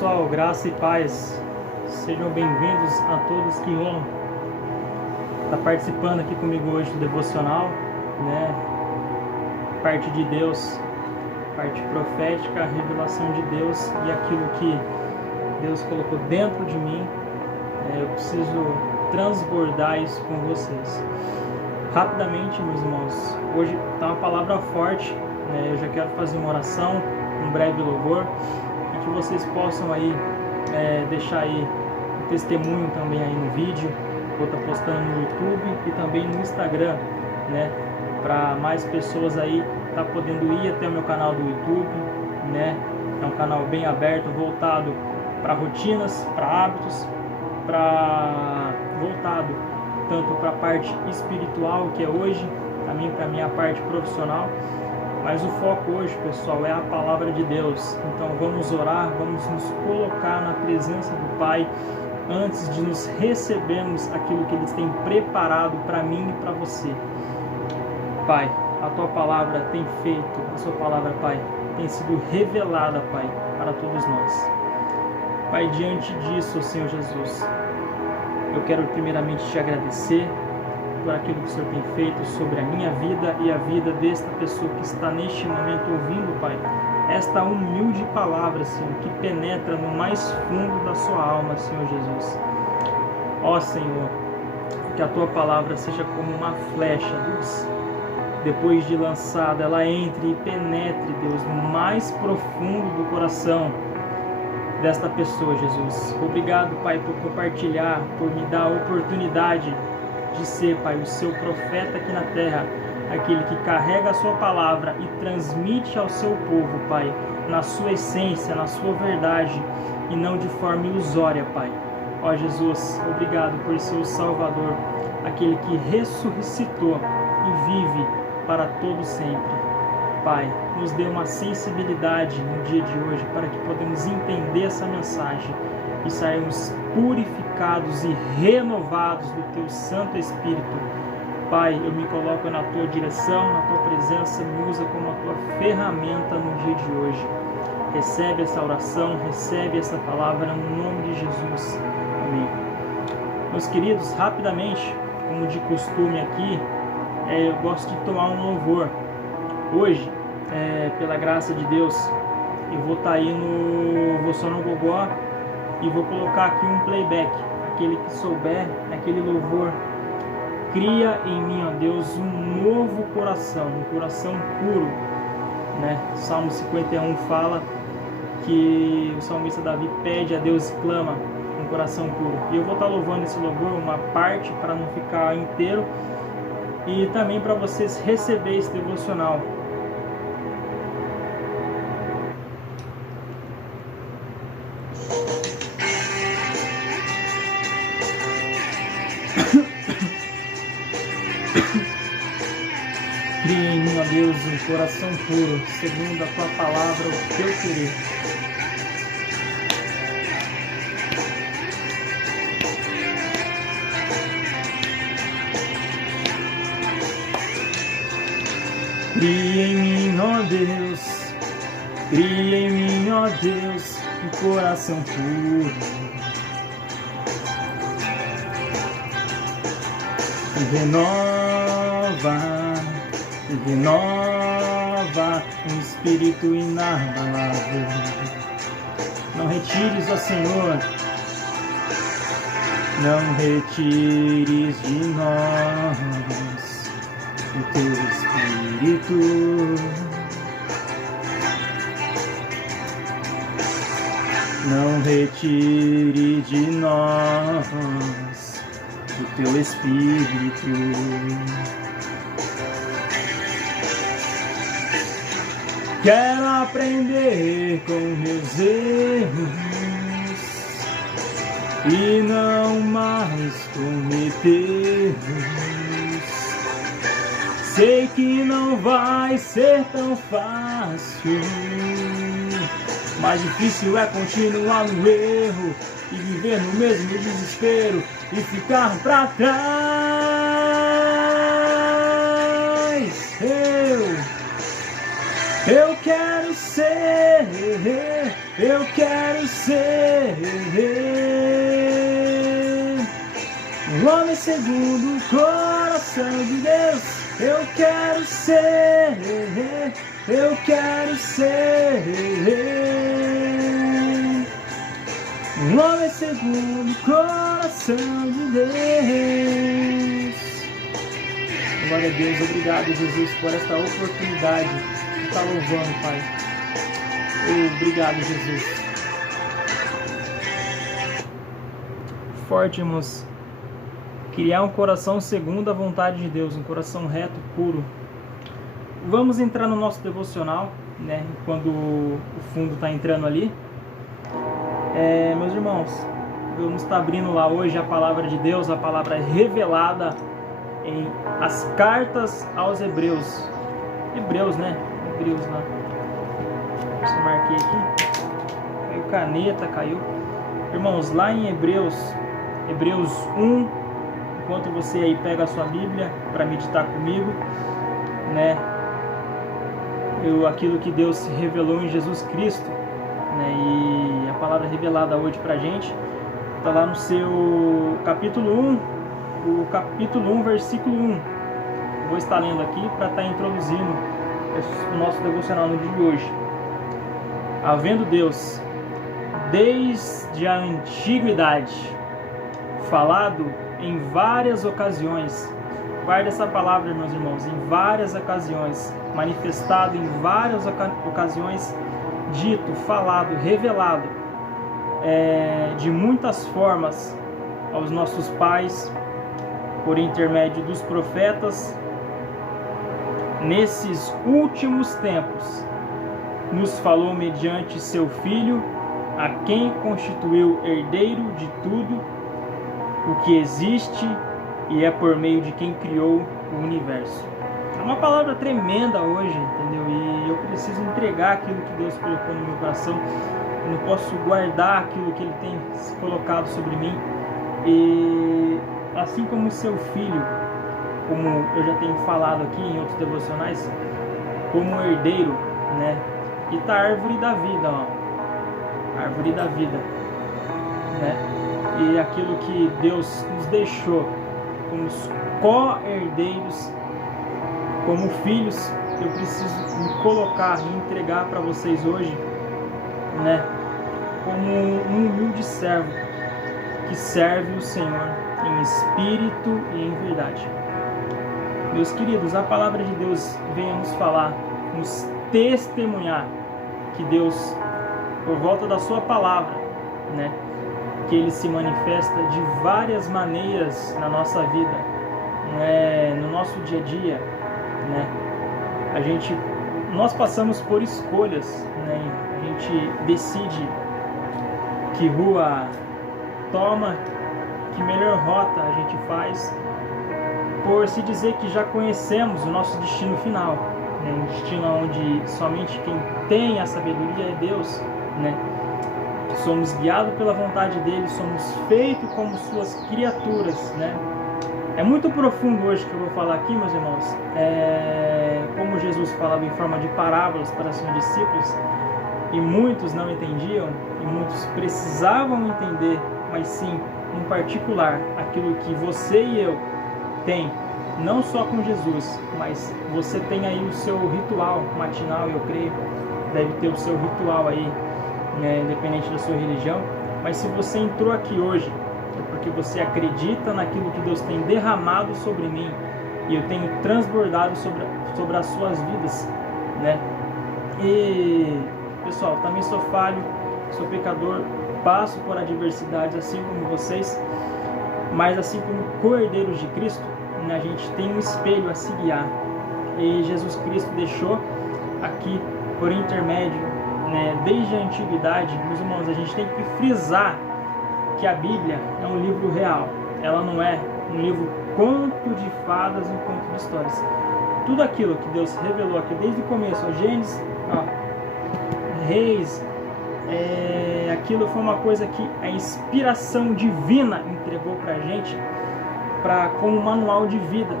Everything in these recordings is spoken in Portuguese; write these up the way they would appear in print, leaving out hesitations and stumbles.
pessoal, graça e paz, sejam bem-vindos a todos que vão estar participando aqui comigo hoje do devocional, né? Parte de Deus, parte profética, a revelação de Deus e aquilo que Deus colocou dentro de mim, eu preciso transbordar isso com vocês. Rapidamente, meus irmãos, hoje está uma palavra forte, eu já quero fazer uma oração, um breve louvor, e que vocês possam aí deixar aí um testemunho também aí no vídeo. Vou estar postando no YouTube e também no Instagram, né, para mais pessoas aí tá podendo ir até o meu canal do YouTube, né? É um canal bem aberto, voltado para rotinas, para hábitos, voltado tanto para a parte espiritual, que é hoje, também para a minha parte profissional. Mas o foco hoje, pessoal, é a palavra de Deus. Então vamos orar, vamos nos colocar na presença do Pai antes de nos recebermos aquilo que Ele tem preparado para mim e para você. Pai, a Tua palavra tem feito, a Sua palavra, Pai, tem sido revelada, Pai, para todos nós. Pai, diante disso, Senhor Jesus, eu quero primeiramente Te agradecer por aquilo que o Senhor tem feito sobre a minha vida e a vida desta pessoa que está neste momento ouvindo, Pai, esta humilde palavra, Senhor, que penetra no mais fundo da sua alma, Senhor Jesus. Ó Senhor, que a Tua palavra seja como uma flecha, Deus. Depois de lançada, ela entre e penetre, Deus, no mais profundo do coração desta pessoa, Jesus. Obrigado, Pai, por compartilhar, por me dar a oportunidade de ser, Pai, o Seu profeta aqui na terra, aquele que carrega a Sua palavra e transmite ao Seu povo, Pai, na sua essência, na sua verdade e não de forma ilusória, Pai. Ó Jesus, obrigado por ser o Salvador, aquele que ressuscitou e vive para todo sempre. Pai, nos dê uma sensibilidade no dia de hoje para que podemos entender essa mensagem e sairmos purificados e renovados do Teu Santo Espírito. Pai, eu me coloco na Tua direção, na Tua presença, me usa como a Tua ferramenta no dia de hoje. Recebe essa oração, recebe essa palavra no nome de Jesus. Amém. Meus queridos, rapidamente, como de costume aqui, eu gosto de tomar um louvor. Hoje, pela graça de Deus, eu vou estar aí vou só no Gogó e vou colocar aqui um playback. Aquele que souber, aquele louvor, cria em mim, ó Deus, um novo coração, um coração puro, né? Salmo 51 fala que o salmista Davi pede a Deus e clama um coração puro. E eu vou estar louvando esse louvor, uma parte para não ficar inteiro, e também para vocês receberem esse devocional. Cria em mim, ó Deus, um coração puro, segundo a Tua palavra, o Teu querer. Cria em mim, ó Deus, cria em mim, ó Deus, um coração puro. Renova um espírito inabalável. Não retires, ó Senhor, não retires de nós o Teu Espírito. Não retire de nós o Teu Espírito. Quero aprender com meus erros e não mais cometê-los. Sei que não vai ser tão fácil, mais difícil é continuar no erro e viver no mesmo desespero e ficar pra trás. Eu quero ser Eu quero ser um homem segundo o coração de Deus. Eu quero ser um homem segundo o coração de Deus. Glória a Deus, obrigado, Jesus, por esta oportunidade de estar louvando, Pai. Obrigado, Jesus. Forte, irmãos. Criar um coração segundo a vontade de Deus, um coração reto, puro. Vamos entrar no nosso devocional, né? Quando o fundo está entrando ali. Meus irmãos, vamos estar abrindo lá hoje a palavra de Deus, a palavra revelada em as cartas aos Hebreus. Hebreus, né? Hebreus lá. Eu marquei aqui. Caiu caneta, caiu. Irmãos, lá em Hebreus 1, enquanto você aí pega a sua Bíblia para meditar comigo, né? Aquilo que Deus revelou em Jesus Cristo, né? E a palavra revelada hoje pra gente está lá no seu capítulo 1, o capítulo 1, versículo 1. Vou estar lendo aqui para estar introduzindo o nosso devocional no dia de hoje. Havendo Deus, desde a antiguidade, falado em várias ocasiões, guarda essa palavra, meus irmãos, em várias ocasiões, manifestado em várias ocasiões, dito, falado, revelado, de muitas formas aos nossos pais, por intermédio dos profetas, nesses últimos tempos, nos falou mediante seu Filho, a quem constituiu herdeiro de tudo o que existe e é por meio de quem criou o universo. É uma palavra tremenda hoje, entendeu? E eu preciso entregar aquilo que Deus colocou no meu coração. Eu não posso guardar aquilo que Ele tem colocado sobre mim. E assim como o seu Filho, como eu já tenho falado aqui em outros devocionais, como herdeiro, né? E tá a árvore da vida, ó. A árvore da vida, né? E aquilo que Deus nos deixou como co-herdeiros, como filhos, eu preciso me colocar e entregar para vocês hoje, né? Como um humilde servo que serve o Senhor em espírito e em verdade. Meus queridos, a palavra de Deus vem nos falar, nos testemunhar que Deus, por volta da sua palavra, né, que Ele se manifesta de várias maneiras na nossa vida, né, no nosso dia a dia, né, nós passamos por escolhas, né, a gente decide que rua toma, que melhor rota a gente faz, por se dizer que já conhecemos o nosso destino final, né, um destino onde somente quem tem a sabedoria é Deus, né? Somos guiados pela vontade dele, somos feitos como suas criaturas, né? É muito profundo hoje que eu vou falar aqui, meus irmãos. Como Jesus falava em forma de parábolas para seus discípulos, e muitos não entendiam, e muitos precisavam entender, mas sim, em particular, aquilo que você e eu tem, não só com Jesus, mas você tem aí o seu ritual matinal, eu creio, deve ter o seu ritual aí, né, independente da sua religião. Mas se você entrou aqui hoje, é porque você acredita naquilo que Deus tem derramado sobre mim, e eu tenho transbordado sobre as suas vidas, né? E, pessoal, também sou falho, sou pecador, passo por adversidades assim como vocês, mas assim como co-herdeiros de Cristo, né, a gente tem um espelho a se guiar, e Jesus Cristo deixou aqui por intermédio, né, desde a antiguidade. Meus irmãos, a gente tem que frisar que a Bíblia é um livro real, ela não é um livro conto de fadas, um conto de histórias. Tudo aquilo que Deus revelou aqui desde o começo, a Gênesis, Reis, aquilo foi uma coisa que a inspiração divina entregou pra gente, como manual de vida.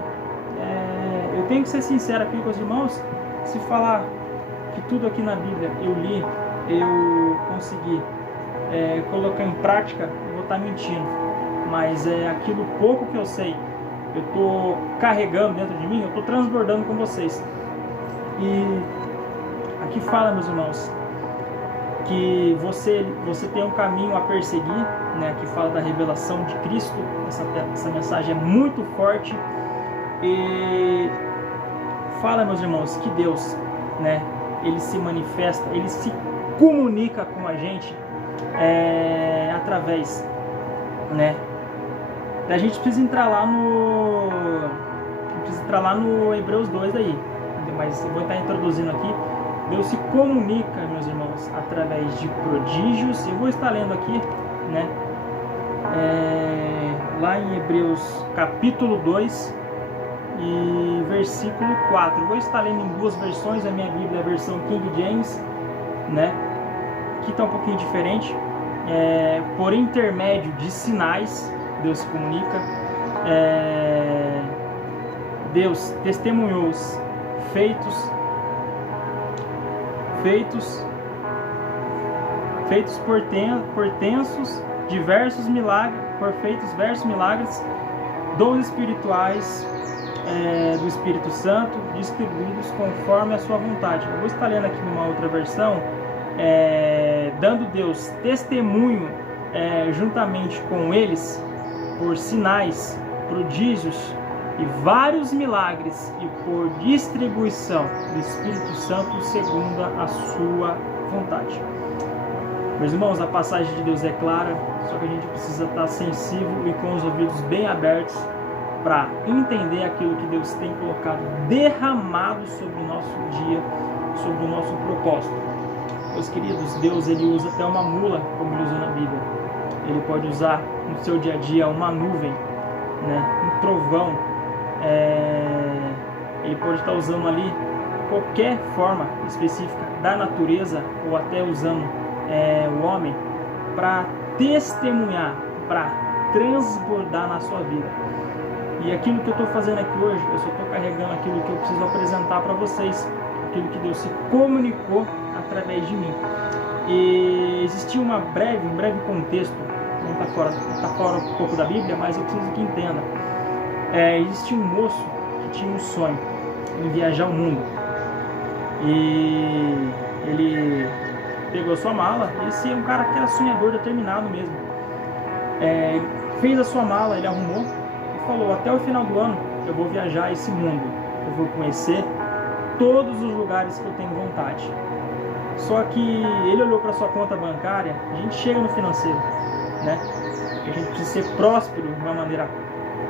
Eu tenho que ser sincero aqui com os irmãos, se falar que tudo aqui na Bíblia eu li, eu conseguir colocar em prática, eu vou estar mentindo. Mas aquilo pouco que eu sei, eu estou carregando dentro de mim, eu estou transbordando com vocês. E aqui fala, meus irmãos, que você tem um caminho a perseguir, né? Aqui fala da revelação de Cristo. Essa mensagem é muito forte. E fala, meus irmãos, que Deus, né, ele se manifesta, ele se comunica com a gente através, né, a gente precisa entrar lá no Hebreus 2 aí, mas eu vou estar introduzindo aqui. Deus se comunica, meus irmãos, através de prodígios. Eu vou estar lendo aqui, né, lá em Hebreus capítulo 2 e versículo 4. Eu vou estar lendo em duas versões. A minha Bíblia é a versão King James, né? Aqui está um pouquinho diferente. Por intermédio de sinais, Deus se comunica. Deus testemunhou os feitos portensos, diversos milagres, por feitos diversos milagres, dons espirituais do Espírito Santo, distribuídos conforme a sua vontade. Eu vou estar lendo aqui numa outra versão, dando Deus testemunho juntamente com eles, por sinais, prodígios e vários milagres, e por distribuição do Espírito Santo segundo a sua vontade. Meus irmãos, a passagem de Deus é clara, só que a gente precisa estar sensível e com os ouvidos bem abertos para entender aquilo que Deus tem colocado, derramado sobre o nosso dia, sobre o nosso propósito. Meus queridos, Deus, ele usa até uma mula, como ele usou na Bíblia. Ele pode usar no seu dia a dia uma nuvem, né, um trovão. Ele pode estar usando ali qualquer forma específica da natureza, ou até usando o homem para testemunhar, para transbordar na sua vida. E aquilo que eu estou fazendo aqui hoje, eu só estou carregando aquilo que eu preciso apresentar para vocês, aquilo que Deus se comunicou através de mim. E existia um breve contexto, não está fora um pouco da Bíblia, mas eu preciso que entenda. Existia um moço que tinha um sonho em viajar o mundo. E ele pegou sua mala. Esse é um cara que era sonhador, determinado mesmo. Fez a sua mala, ele arrumou e falou: até o final do ano eu vou viajar esse mundo, eu vou conhecer todos os lugares que eu tenho vontade. Só que ele olhou para sua conta bancária. A gente chega no financeiro, né? A gente precisa ser próspero de uma maneira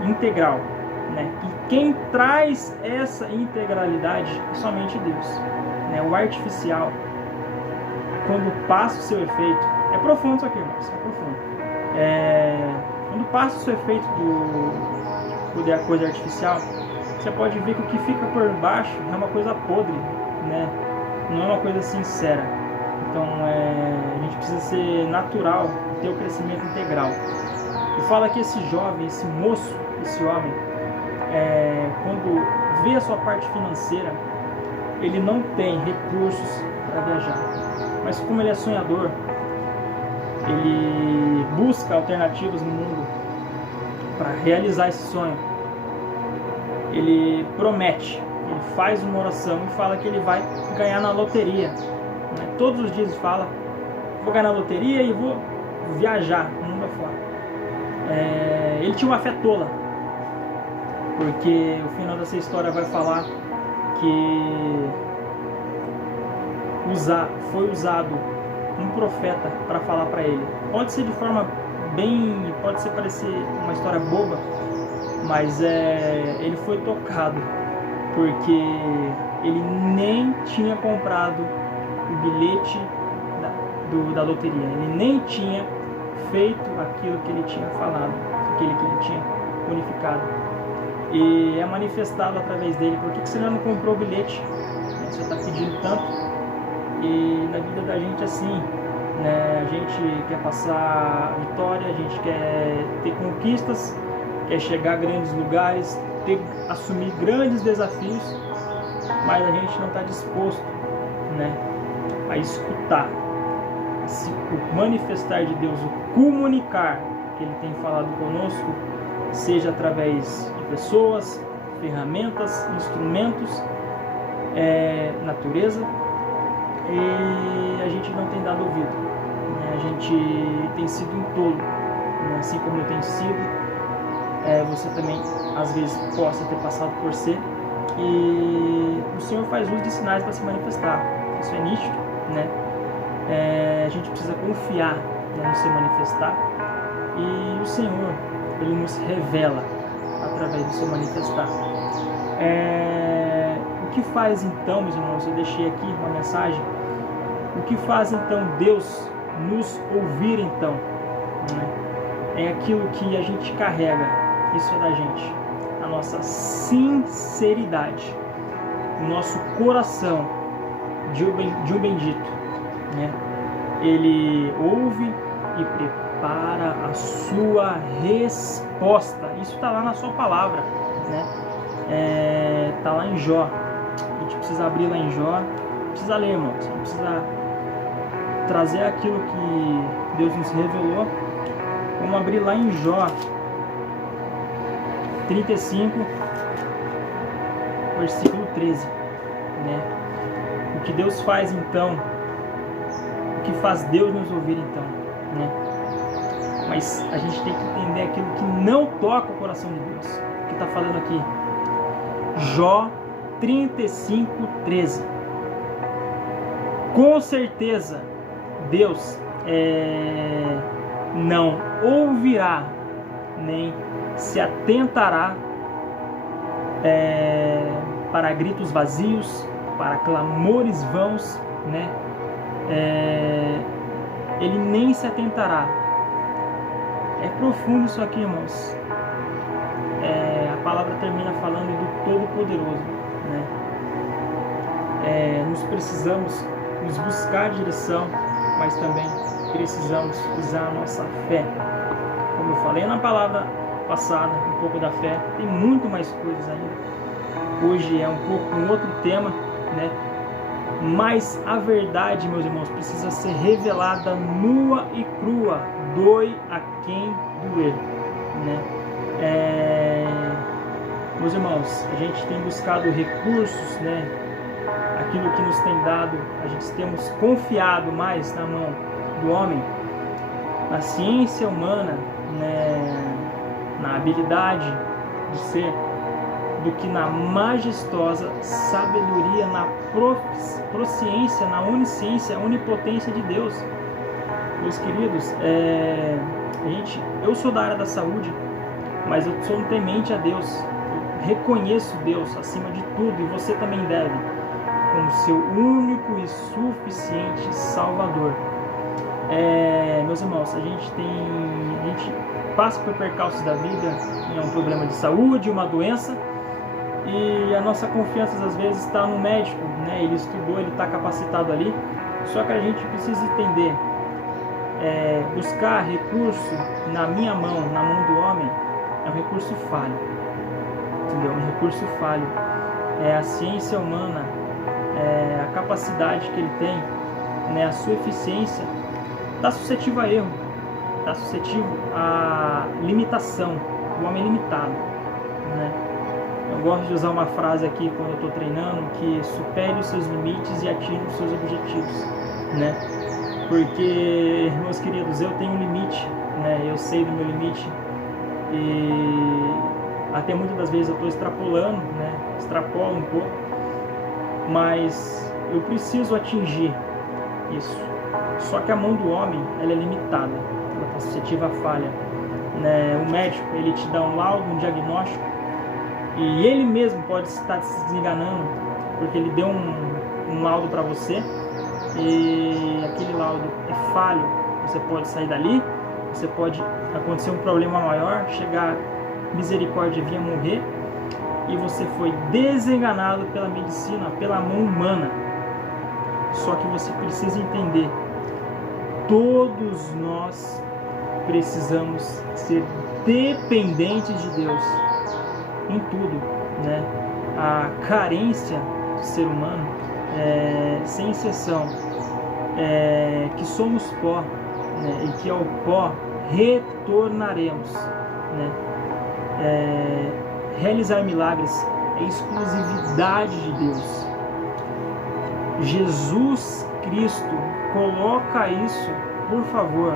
integral, né? E quem traz essa integralidade é somente Deus, né? O artificial, quando passa o seu efeito, é profundo isso aqui, irmãos, é profundo. Quando passa o seu efeito da coisa artificial, você pode ver que o que fica por baixo é uma coisa podre, né? Não é uma coisa sincera. Então a gente precisa ser natural, ter o crescimento integral. E fala que esse jovem, esse moço, esse homem, quando vê a sua parte financeira, ele não tem recursos para viajar. Mas como ele é sonhador, ele busca alternativas no mundo para realizar esse sonho. Ele promete, ele faz uma oração e fala que ele vai ganhar na loteria, né? Todos os dias ele fala: vou ganhar na loteria e vou viajar no mundo afora. Ele tinha uma fé tola, porque o final dessa história vai falar que foi usado um profeta para falar para ele. Pode ser de forma pode ser parecer uma história boba, mas ele foi tocado, porque ele nem tinha comprado o bilhete da loteria, ele nem tinha feito aquilo que ele tinha falado, aquilo que ele tinha unificado. E é manifestado através dele. Por que você não comprou o bilhete? Você está pedindo tanto. E na vida da gente é assim, né? A gente quer passar vitória, a gente quer ter conquistas, quer chegar a grandes lugares, assumir grandes desafios, mas a gente não está disposto, né, a escutar o manifestar de Deus, o comunicar que Ele tem falado conosco, seja através de pessoas, ferramentas, instrumentos, natureza, e a gente não tem dado ouvido, né? A gente tem sido um tolo, né? Assim como eu tenho sido, você também às vezes possa ter passado por ser, e o Senhor faz uso de sinais para se manifestar, isso é nítido, né? A gente precisa confiar, né, no se manifestar, e o Senhor, Ele nos revela através do seu manifestar. O que faz então, meus irmãos, eu deixei aqui uma mensagem, o que faz então Deus nos ouvir então, né? É aquilo que a gente carrega, isso é da gente, a nossa sinceridade, o nosso coração de um bendito, né? Ele ouve e prepara a sua resposta, isso está lá na sua palavra, né? Está lá em Jó, a gente precisa abrir lá em Jó, precisa ler, irmãos, a gente precisa trazer aquilo que Deus nos revelou. Vamos abrir lá em Jó 35, versículo 13, né? O que Deus faz então, o que faz Deus nos ouvir então, né? Mas a gente tem que entender aquilo que não toca o coração de Deus. O que está falando aqui? Jó 35, 13. Com certeza Deus não ouvirá, nem se atentará para gritos vazios, para clamores vãos, né? Ele nem se atentará. É profundo isso aqui, irmãos. A palavra termina falando do Todo-Poderoso, né? Nós precisamos nos buscar direção, mas também precisamos usar a nossa fé. Como eu falei na palavra passada, um pouco da fé, tem muito mais coisas ainda. Hoje é um pouco um outro tema, né? Mas a verdade, meus irmãos, precisa ser revelada nua e crua, doe a quem doer, né? Meus irmãos, a gente tem buscado recursos, né? Aquilo que nos tem dado, a gente temos confiado mais na mão do homem, na ciência humana, né? Na habilidade de ser, do que na majestosa sabedoria, na prosciência, na onisciência, onipotência de Deus. Meus queridos, eu sou da área da saúde, mas eu sou um temente a Deus, eu reconheço Deus acima de tudo, e você também deve, como seu único e suficiente Salvador. Meus irmãos, a gente passa por percalços da vida, é um problema de saúde, uma doença, e a nossa confiança às vezes está no médico, né? Ele estudou, ele está capacitado ali, só que a gente precisa entender, buscar recurso na minha mão, na mão do homem, é um recurso falho, entendeu? Um recurso falho. A ciência humana, a capacidade que ele tem, né? A sua eficiência está suscetível a erro, está suscetível a limitação, o homem é limitado, né? Eu gosto de usar uma frase aqui quando eu estou treinando, que supere os seus limites e atinja os seus objetivos, né? Porque, meus queridos, eu tenho um limite, né? Eu sei do meu limite, e até muitas das vezes eu estou extrapolando, né? Extrapolo um pouco, mas eu preciso atingir isso. Só que a mão do homem, ela é limitada, ela está suscetível à falha, né? O médico, ele te dá um laudo, um diagnóstico, e ele mesmo pode estar se desenganando, porque ele deu um laudo para você, e aquele laudo é falho. Você pode sair dali, você pode acontecer um problema maior, chegar misericórdia e vir a morrer, e você foi desenganado pela medicina, pela mão humana. Só que você precisa entender, todos nós precisamos ser dependentes de Deus em tudo, né? A carência do ser humano, sem exceção, que somos pó, né? E que ao pó retornaremos, né? Realizar milagres é exclusividade de Deus. Jesus Cristo, coloca isso, por favor,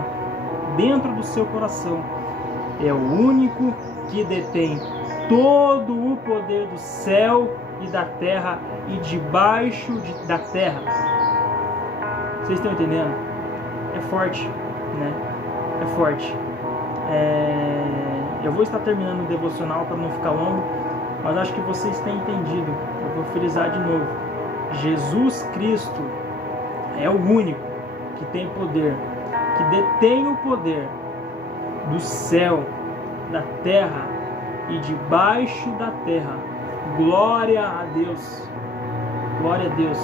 dentro do seu coração. É o único que detém todo o poder do céu e da terra e debaixo da terra. Vocês estão entendendo? É forte, né? É forte. Eu vou estar terminando o devocional para não ficar longo, mas acho que vocês têm entendido. Eu vou frisar de novo. Jesus Cristo é o único que tem poder, que detém o poder do céu, da terra e debaixo da terra. Glória a Deus. Glória a Deus.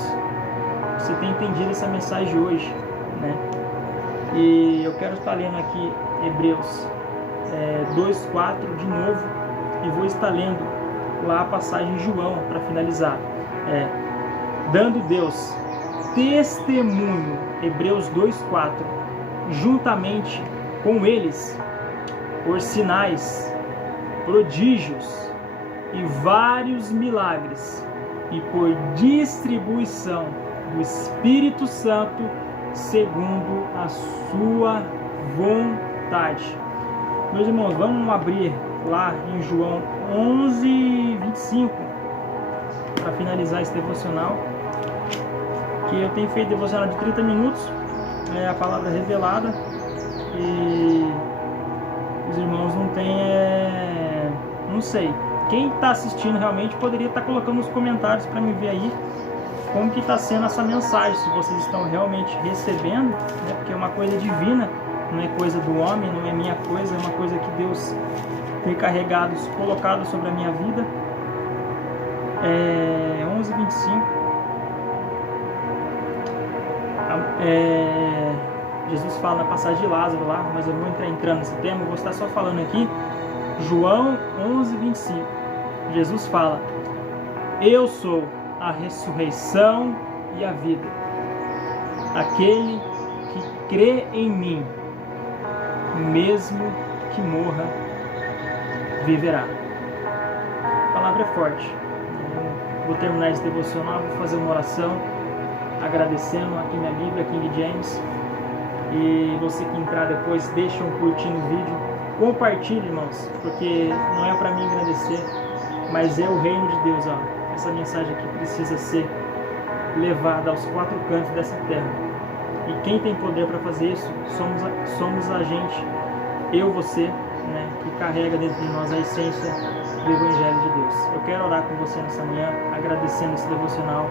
Você tem entendido essa mensagem hoje, né? E eu quero estar lendo aqui Hebreus 2:4 de novo, e vou estar lendo lá a passagem de João para finalizar. Dando Deus testemunho, Hebreus 2:4, juntamente com eles, por sinais, prodígios e vários milagres, e por distribuição do Espírito Santo segundo a sua vontade. Meus irmãos, vamos abrir lá em João 11:25 para finalizar esse devocional, que eu tenho feito devocional de 30 minutos, a palavra revelada, e os irmãos não têm, não sei, quem está assistindo realmente poderia estar colocando nos comentários para me ver aí como que está sendo essa mensagem, se vocês estão realmente recebendo, né? Porque é uma coisa divina, não é coisa do homem, não é minha coisa, é uma coisa que Deus tem carregado, colocado sobre a minha vida. 11:25. Jesus fala na passagem de Lázaro lá, mas eu vou entrando nesse tema, vou estar só falando aqui. João 11:25. Jesus fala: eu sou a ressurreição e a vida. Aquele que crê em mim, mesmo que morra, viverá. A palavra é forte. Vou terminar esse devocional, vou fazer uma oração agradecendo aqui minha Bíblia, King James. E você que entrar depois, deixa um curtir no vídeo, compartilhe, irmãos, porque não é para mim agradecer, mas é o reino de Deus. Essa mensagem aqui precisa ser levada aos 4 cantos dessa terra, e quem tem poder para fazer isso somos a gente, eu, você, né, que carrega dentro de nós a essência do Evangelho de Deus. Eu quero orar com você nessa manhã, agradecendo esse devocional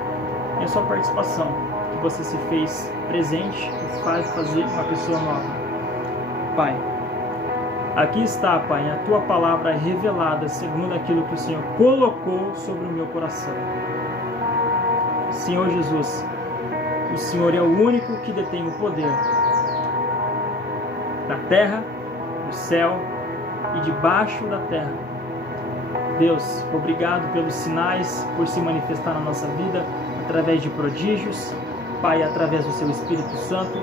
e a sua participação, que você se fez presente e faz fazer uma pessoa nova. Pai, aqui está, Pai, a Tua palavra revelada segundo aquilo que o Senhor colocou sobre o meu coração. Senhor Jesus, o Senhor é o único que detém o poder da terra, do céu e debaixo da terra. Deus, obrigado pelos sinais, por se manifestar na nossa vida através de prodígios, Pai, através do Seu Espírito Santo,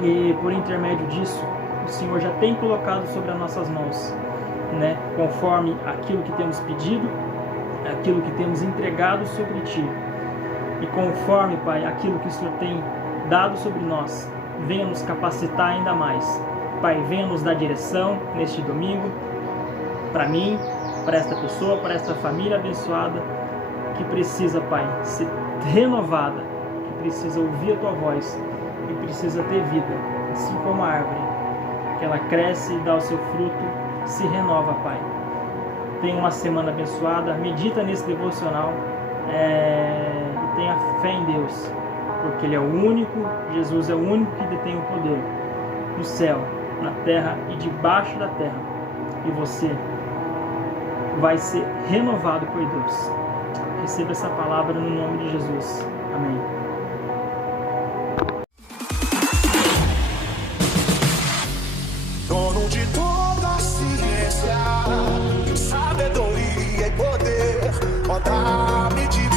e por intermédio disso, o Senhor já tem colocado sobre as nossas mãos, né, conforme aquilo que temos pedido, aquilo que temos entregado sobre Ti, e conforme, Pai, aquilo que o Senhor tem dado sobre nós, venha nos capacitar ainda mais. Pai, venha nos dar direção neste domingo, para mim, para esta pessoa, para esta família abençoada, que precisa, Pai, ser renovada, que precisa ouvir a Tua voz, que precisa ter vida, assim como a árvore, que ela cresce e dá o seu fruto, se renova, Pai. Tenha uma semana abençoada, medita nesse devocional, e tenha fé em Deus, porque Ele é o único, Jesus é o único que detém o poder no céu, na terra e debaixo da terra, e você vai ser renovado por Deus. Receba essa palavra no nome de Jesus. Amém. Dono de toda a ciência, sabedoria e poder, dá-me de